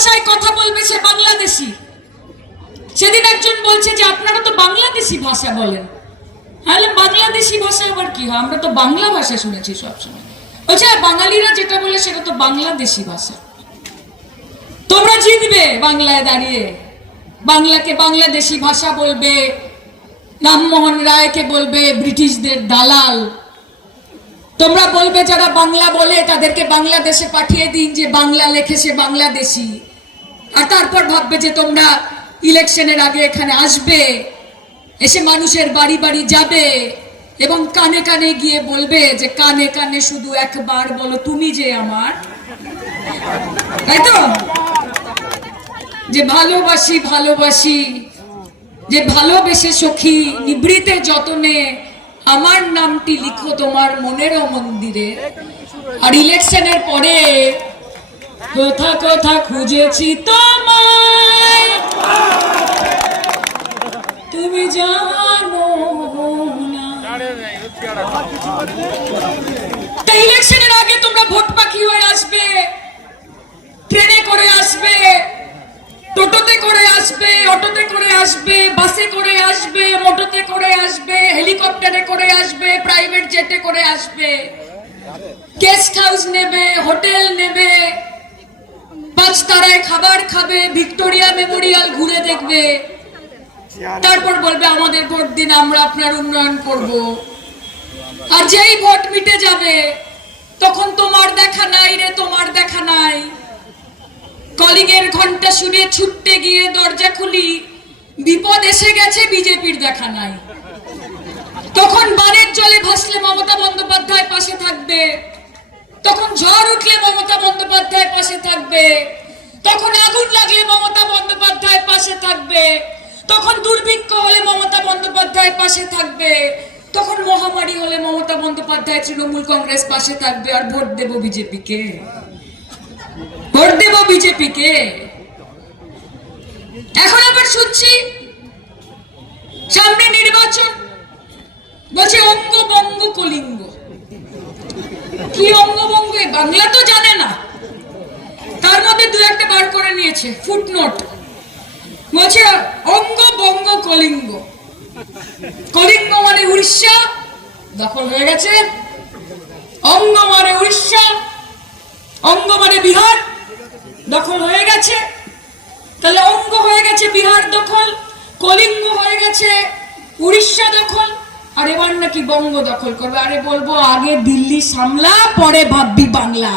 ভাষায় কথা বলবে সে বাংলাদেশি। সেদিন একজন বলছে যে আপনারা তো বাংলাদেশি ভাষা বলেন। হ্যাঁ, বাংলাদেশি ভাষা আবার কি হয়? আমরা তো বাংলা ভাষা শুনেছি সবসময়। বলছে বাঙালিরা যেটা বলে সেটা তো বাংলাদেশি ভাষা। তোমরা জিতবে বাংলায় দাঁড়িয়ে, বাংলাকে বাংলাদেশি ভাষা বলবে, রামমোহন রায়কে বলবে ব্রিটিশদের দালাল। তোমরা বলবে যারা বাংলা বলে তাদেরকে বাংলাদেশে পাঠিয়ে দিন, যে বাংলা লেখে সে বাংলাদেশি। আর তারপর ভাববে যে তোমরা ইলেকশনের আগে এখানে আসবে, এসে মানুষের বাড়ি বাড়ি যাবে এবং কানে কানে গিয়ে বলবে যে কানে কানে শুধু একবার বলো তুমি যে আমার, তাই তো? যে ভালোবাসি ভালোবাসি, যে ভালোবেসে সখী নিভৃতে যতনে আমার নামটি লিখো তোমার মনেরও মন্দিরে। আর ইলেকশনের পরে কোথা কোথা খুঁজেছি তোমায় তুমি জানো না। ইলেকশনের আগে তোমরা ভোট পাখি হয়ে আসবে, ট্রেনে করে আসবে, টোটোতে করে আসবে, অটোতে করে আসবে, বাসে করে আসবে, মোটরতে করে আসবে, হেলিকপ্টারে করে আসবে, প্রাইভেট জেটে করে আসবে, গেস্ট হাউস নেবে, হোটেল নেবে, 5 তারায় খাবার খাবে, ভিক্টোরিয়া মেমোরিয়াল ঘুরে দেখবে। তারপর বলবে আমাদের ভোট দিন, আমরা আপনার উন্নয়ন করব। আর যেই ভোট মিটে যাবে তখন তোমার দেখা নাই রে, তোমার দেখা নাই। কলিংয়ের ঘন্টা শুনে ছুটতে গিয়ে দরজা খুলি, বিপদ এসে গেছে, বিজেপির দেখা নাই। তখন বানের জলে ভাসলে মমতা বন্দ্যোপাধ্যায় পাশে থাকবে, তখন ঝড় উঠলে মমতা বন্দ্যোপাধ্যায় পাশে থাকবে, তখন আগুন লাগলে মমতা বন্দ্যোপাধ্যায় পাশে থাকবে, তখন দুর্ভিক্ষ হলে মমতা বন্দ্যোপাধ্যায় পাশে থাকবে, তখন মহামারী হলে মমতা বন্দ্যোপাধ্যায় তৃণমূল কংগ্রেস পাশে থাকবে। আর ভোট দেব বিজেপিকে, ভোট দেব বিজেপিকে। এখন আবার শুনছি সামনে নির্বাচন, বলছে অঙ্গবঙ্গ কলিঙ্গ। কি অঙ্গবঙ্গ? বাংলা তো জানে না, তার মধ্যে 2-1টা বার করে নিয়েছে ফুটনোট। বলছে অঙ্গবঙ্গ কলিঙ্গ। কলিঙ্গ মানে উড়িষ্যা, দখল হয়ে গেছে। অঙ্গ মানে উড়িষ্যা, অঙ্গ মানে বিহার, দখল হয়ে গেছে। তাহলে অঙ্গ হয়ে গেছে বিহার দখল, কলিঙ্গ হয়ে গেছে উড়িষ্যা দখল, আর এবার নাকি বঙ্গ দখল করবে। আরে বলবো আগে দিল্লি সামলা, পরে ভাববি বাংলা।